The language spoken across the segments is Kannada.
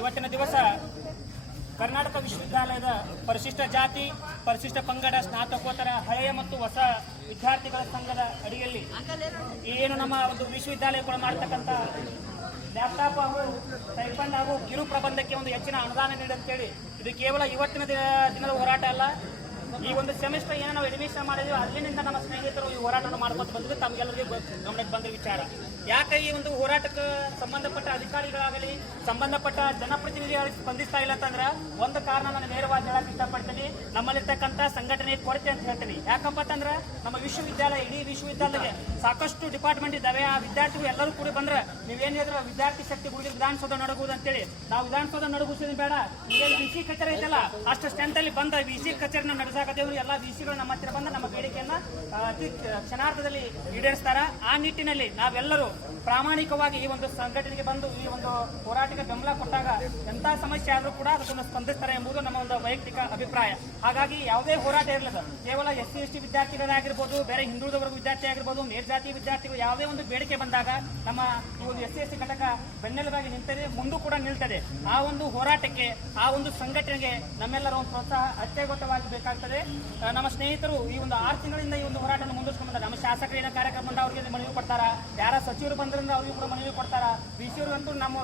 ಇವತ್ತಿನ ದಿವಸ ಕರ್ನಾಟಕ ವಿಶ್ವವಿದ್ಯಾಲಯದ ಪರಿಶಿಷ್ಟ ಜಾತಿ ಪರಿಶಿಷ್ಟ ಪಂಗಡ ಸ್ನಾತಕೋತ್ತರ ಹಳೆಯ ಮತ್ತು ಹೊಸ ವಿದ್ಯಾರ್ಥಿಗಳ ಸಂಘದ ಅಡಿಯಲ್ಲಿ ಏನು ನಮ್ಮ ಒಂದು ವಿಶ್ವವಿದ್ಯಾಲಯಗಳು ಮಾಡತಕ್ಕಂಥ ಲ್ಯಾಪ್ಟಾಪ್ ಹಾಗೂ ಸ್ಟೈಪಂಡ್ ಹಾಗೂ ಕಿರು ಪ್ರಬಂಧಕ್ಕೆ ಒಂದು ಹೆಚ್ಚಿನ ಅನುದಾನ ನೀಡುತ್ತೇಳಿ ಇದು ಕೇವಲ ಇವತ್ತಿನ ದಿನದ ಹೋರಾಟ ಅಲ್ಲ. ಈ ಒಂದು ಸೆಮಿಸ್ಟರ್ ಏನೋ ನಾವು ಅಡ್ಮಿಷನ್ ಮಾಡಿದ್ವಿ ಅಲ್ಲಿನಿಂದ ನಮ್ಮ ಸ್ನೇಹಿತರು ಈ ಹೋರಾಟವನ್ನು ಮಾಡ್ಕೊಂಡು ಬಂದ್ರೆ ತಮಗೆಲ್ಲರಿಗೂ ಗಮನಕ್ಕೆ ಬಂದ ವಿಚಾರ. ಯಾಕೆ ಈ ಒಂದು ಹೋರಾಟಕ್ಕೆ ಸಂಬಂಧಪಟ್ಟ ಅಧಿಕಾರಿಗಳಾಗಲಿ ಸಂಬಂಧಪಟ್ಟ ಜನಪ್ರತಿನಿಧಿಗಳಿಗೆ ಸ್ಪಂದಿಸ್ತಾ ಇಲ್ಲ ಅಂತಂದ್ರೆ ಒಂದು ಕಾರಣ ನಾನು ನೇರವಾಗಿ ಹೇಳಕ್ ಇಷ್ಟಪಡ್ತೀನಿ, ನಮ್ಮಲ್ಲಿರ್ತಕ್ಕಂಥ ಸಂಘಟನೆ ಕೊರತೆ ಅಂತ ಹೇಳ್ತೀನಿ. ಯಾಕಪ್ಪ ಅಂತಂದ್ರೆ ನಮ್ಮ ವಿಶ್ವವಿದ್ಯಾಲಯ ಇಡೀ ವಿಶ್ವವಿದ್ಯಾಲಯಕ್ಕೆ ಸಾಕಷ್ಟು ಡಿಪಾರ್ಟ್ಮೆಂಟ್ ಇದ್ದಾವೆ. ಆ ವಿದ್ಯಾರ್ಥಿಗಳು ಎಲ್ಲರೂ ಕೂಡ ಬಂದ್ರೆ ನೀವೇನ್ ಹೇಳಿದ್ರೆ ವಿದ್ಯಾರ್ಥಿ ಶಕ್ತಿ ಗುರುಗಿ ವಿಧಾನಸೌಧ ನಡಗುವುದು ಅಂತೇಳಿ ನಾವು ವಿಧಾನಸೌಧ ನಡಗಿಸೋದು ಬೇಡ. ನೀವೇನು ವಿ ಸಿ ಕಚೇರಿ ಐತಲ್ಲ ಅಷ್ಟು ಸ್ಟ್ರೆಂತ್ ಅಲ್ಲಿ ಬಂದ ವಿ ಸಿ ಕಚೇರಿನ ನಡೆಸಾಕತ್ತೇವೆ. ಎಲ್ಲ ವಿ ಸಿಗಳು ನಮ್ಮ ಹತ್ತಿರ ಬಂದ ನಮ್ಮ ಬೇಡಿಕೆಯನ್ನ ಅತಿ ಕ್ಷಣಾರ್ಧದಲ್ಲಿ ಈಡೇರಿಸ್ತಾರ. ಆ ನಿಟ್ಟಿನಲ್ಲಿ ನಾವೆಲ್ಲರೂ ಪ್ರಾಮಾಣಿಕವಾಗಿ ಈ ಒಂದು ಸಂಘಟನೆಗೆ ಬಂದು ಈ ಒಂದು ಹೋರಾಟಕ್ಕೆ ಬೆಂಬಲ ಕೊಟ್ಟಾಗ ಎಂತ ಸಮಸ್ಯೆ ಆದರೂ ಕೂಡ ಅದನ್ನು ಸ್ಪಂದಿಸ್ತಾರೆ ಎಂಬುದು ನಮ್ಮ ಒಂದು ವೈಯಕ್ತಿಕ ಅಭಿಪ್ರಾಯ. ಹಾಗಾಗಿ ಯಾವುದೇ ಹೋರಾಟ ಇರಲಿಲ್ಲ, ಕೇವಲ SC ST ವಿದ್ಯಾರ್ಥಿಗಳಾಗಿರ್ಬೋದು, ಬೇರೆ ಹಿಂದುಳಿದ ವರ್ಗ ವಿದ್ಯಾರ್ಥಿ ಆಗಿರ್ಬೋದು, ಮೇಲ್ಜಾತಿ ವಿದ್ಯಾರ್ಥಿಗಳು ಯಾವುದೇ ಒಂದು ಬೇಡಿಕೆ ಬಂದಾಗ ನಮ್ಮ ಈ ಒಂದು SC ST ಘಟಕ ಬೆನ್ನೆಲುಬಾಗಿ ನಿಂತದೆ, ಮುಂದೂ ಕೂಡ ನಿಲ್ತದೆ. ಆ ಒಂದು ಹೋರಾಟಕ್ಕೆ ಆ ಒಂದು ಸಂಘಟನೆಗೆ ನಮ್ಮೆಲ್ಲರ ಒಂದು ಪ್ರೋತ್ಸಾಹ ಅತ್ಯಗತ್ಯವಾಗಿ ಬೇಕಾಗ್ತದೆ. ನಮ್ಮ ಸ್ನೇಹಿತರು ಈ ಒಂದು 6 ತಿಂಗಳಿಂದ ಈ ಒಂದು ಹೋರಾಟವನ್ನು ಮುಂದುವರಿಸಿಕೊಂಡು ನಮ್ಮ ಶಾಸಕರು ಏನೋ ಕಾರ್ಯಕ್ರಮ ಬಂದ ಅವರಿಗೆ ಮನವಿ ಕೊಡ್ತಾರ, ಯಾರ ಸಚಿವರು ಬಂದ್ರಿಂದ ಅವ್ರಿಗೂ ಕೂಡ ಮನವಿ ಕೊಡ್ತಾರ. ವಿಸಿಯವರಿಗಂತೂ ನಮ್ಮ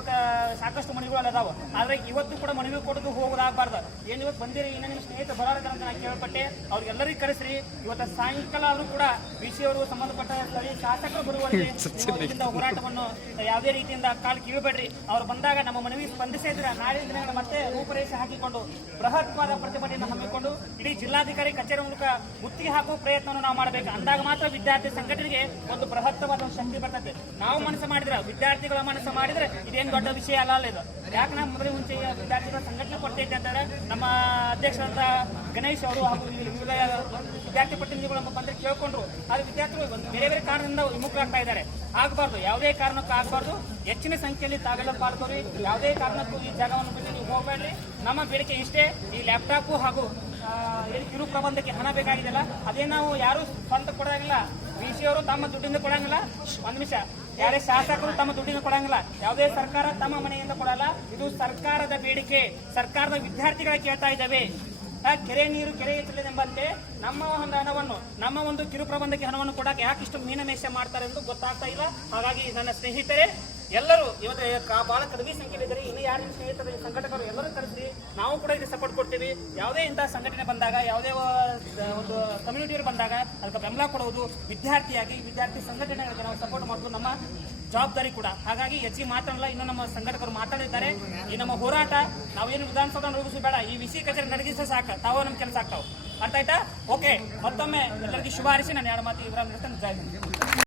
ಸಾಕಷ್ಟು ಮನವಿಗಳು ಅದಾವ. ಆದ್ರೆ ಇವತ್ತು ಕೂಡ ಮನವಿ ಕೊಡೋದು ಹೋಗೋದಾಗಬಾರ್ದು. ಏನ್ ಇವತ್ತು ಬಂದಿರಿ ಇನ್ನ ನಿಮ್ಮ ಸ್ನೇಹಿತರು ಬರೋದಂತ ನಾನು ಕೇಳ್ಪಟ್ಟೆ, ಅವ್ರಿಗೆಲ್ಲರಿಗೂ ಕರೆಸ್ರಿ. ಇವತ್ತು ಸಾಯಂಕಾಲ ಆದ್ರೂ ಕೂಡ ವಿಸಿಯವರು ಸಂಬಂಧಪಟ್ಟ ಸ್ಥಳೀಯ ಶಾಸಕರು ಬರುವವರೆಗೆ ಹೋರಾಟವನ್ನು ಯಾವುದೇ ರೀತಿಯಿಂದ ಕಾಲು ಕಿವಿಬೇಡ್ರಿ. ಅವ್ರು ಬಂದಾಗ ನಮ್ಮ ಮನವಿ ಸ್ಪಂದಿಸಿದ್ರೆ ನಾಳೆ ದಿನಗಳ ಮತ್ತೆ ರೂಪರೇಷೆ ಹಾಕಿಕೊಂಡು ಬೃಹತ್ವಾದ ಪ್ರತಿಭಟನೆಯನ್ನು ಹಮ್ಮಿಕೊಂಡು ಇಡೀ ಜಿಲ್ಲಾಧಿಕಾರಿ ಕಚೇರಿ ಮೂಲಕ ಮುತ್ತಿಗೆ ಹಾಕುವ ಪ್ರಯತ್ನವನ್ನು ನಾವು ಮಾಡಬೇಕು. ಅಂದಾಗ ಮಾತ್ರ ವಿದ್ಯಾರ್ಥಿ ಸಂಘಟನೆಗೆ ಒಂದು ಬೃಹತ್ವಾದ ಶಕ್ತಿ ಬರ್ತದೆ. ನಾವು ಮನಸ್ಸು ಮಾಡಿದ್ರೆ, ವಿದ್ಯಾರ್ಥಿಗಳ ಮನಸ್ಸು ಮಾಡಿದ್ರೆ ಇದೇನು ದೊಡ್ಡ ವಿಷಯ ಅಲ್ಲ ಇದು. ಯಾಕೆ ನಾವು ಮೊದಲೇ ಮುಂಚೆ ವಿದ್ಯಾರ್ಥಿಗಳ ಸಂಘಟನೆ ಕೊಡ್ತೈತೆ ಅಂತಂದ್ರೆ ನಮ್ಮ ಅಧ್ಯಕ್ಷರಾದ ಗಣೇಶ್ ಅವರು ಹಾಗೂ ವಿವಿಧ ವಿದ್ಯಾರ್ಥಿ ಪ್ರತಿನಿಧಿಗಳು ಬಂದ್ರೆ ಕೇಳ್ಕೊಂಡ್ರು. ಆದ್ರೆ ವಿದ್ಯಾರ್ಥಿಗಳು ಬೇರೆ ಬೇರೆ ಕಾರಣದಿಂದ ವಿಮುಖರಾಗ್ತಾ ಇದ್ದಾರೆ. ಆಗಬಾರ್ದು, ಯಾವುದೇ ಕಾರಣಕ್ಕೂ ಆಗಬಾರ್ದು. ಹೆಚ್ಚಿನ ಸಂಖ್ಯೆಯಲ್ಲಿ ತಾವೆಲ್ಲ ಪಾಲ್ಗೊಳ್ಳಿ. ಯಾವುದೇ ಕಾರಣಕ್ಕೂ ಈ ಜಾಗವನ್ನು ಬಿಟ್ಟು ನೀವು ಹೋಗಬೇಡ್ರಿ. ನಮ್ಮ ಬೇಡಿಕೆ ಇಷ್ಟೇ, ಈ ಲ್ಯಾಪ್ಟಾಪ್ ಹಾಗೂ ಏನು ಕಿರು ಪ್ರಬಂಧಕ್ಕೆ ಹಣ ಬೇಕಾಗಿದೆಯಲ್ಲ ಅದೇ ನಾವು ಯಾರು ಸ್ವಂತ ಕೊಡಂಗಿಲ್ಲ. VC ಅವರು ತಮ್ಮ ದುಡ್ಡಿಂದ ಕೊಡಂಗಿಲ್ಲ. ಒಂದ್ ನಿಮಿಷ, ಯಾರೇ ಶಾಸಕರು ತಮ್ಮ ದುಡ್ಡಿನ ಕೊಡಂಗಿಲ್ಲ. ಯಾವುದೇ ಸರ್ಕಾರ ತಮ್ಮ ಮನೆಯಿಂದ ಕೊಡಲ್ಲ. ಇದು ಸರ್ಕಾರದ ಬೇಡಿಕೆ, ಸರ್ಕಾರದ ವಿದ್ಯಾರ್ಥಿಗಳ ಕೇಳ್ತಾ ಇದ್ದಾವೆ. ಕೆರೆ ನೀರು ಕೆರೆಗೆ ಚೆಲ್ಲಿದೆಂಬಂತೆ ನಮ್ಮ ಒಂದು ಹಣವನ್ನು, ನಮ್ಮ ಒಂದು ಕಿರು ಪ್ರಬಂಧಕ್ಕೆ ಹಣವನ್ನು ಕೊಡಕ್ಕೆ ಯಾಕೆ ಇಷ್ಟು ಮೀನಮೇಷ ಮಾಡ್ತಾರೆ ಎಂದು ಗೊತ್ತಾಗ್ತಾ ಇಲ್ಲ. ಹಾಗಾಗಿ ನನ್ನ ಸ್ನೇಹಿತರೆ ಎಲ್ಲರೂ ಇವತ್ತು ಬಹಳ ಕಡಿಮೆ ಸಂಖ್ಯೆಯಲ್ಲಿದ್ದಾರೆ. ಇನ್ನು ಯಾರು ನಿಮ್ಮ ಸ್ನೇಹಿತರು ಸಂಘಟಕರು ಎಲ್ಲರೂ ಕರೆಸಿ ನಾವು ಕೂಡ ಇದಕ್ಕೆ ಸಪೋರ್ಟ್ ಕೊಡ್ತೀವಿ. ಯಾವುದೇ ಇಂತಹ ಸಂಘಟನೆ ಬಂದಾಗ, ಯಾವುದೇ ಒಂದು ಕಮ್ಯುನಿಟಿಯವರು ಬಂದಾಗ ಅದಕ್ಕೆ ಬೆಂಬಲ ಕೊಡುವುದು ವಿದ್ಯಾರ್ಥಿಯಾಗಿ ವಿದ್ಯಾರ್ಥಿ ಸಂಘಟನೆಗಳಿಗೆ ನಾವು ಸಪೋರ್ಟ್ ಮಾಡೋದು ನಮ್ಮ ಜವಾಬ್ದಾರಿ ಕೂಡ. ಹಾಗಾಗಿ ಹೆಚ್ಚಿಗೆ ಮಾತಾಡಲ್ಲ, ಇನ್ನು ನಮ್ಮ ಸಂಘಟಕರು ಮಾತಾಡಿದ್ದಾರೆ. ಈ ನಮ್ಮ ಹೋರಾಟ ನಾವೇನು ವಿಧಾನಸೌಧ ನಡೆಗಿಸು ಬೇಡ, ಈ ವಿಸಿ ಕಚೇರಿ ನಡೆಗಿಸ ಸಾಕು, ತಾವು ನಮ್ಮ ಕೆಲಸ ಆಗ್ತಾವೆ. ಅರ್ಥ ಆಯ್ತಾ? ಓಕೆ, ಮತ್ತೊಮ್ಮೆ ಎಲ್ಲರಿಗೂ ಶುಭ ಹಾರೈಸಿ ನಾನು ಎರಡು ಮಾತು ಇಬ್ರಾಹಿಂ ಜೈ ಹಿಂದ್.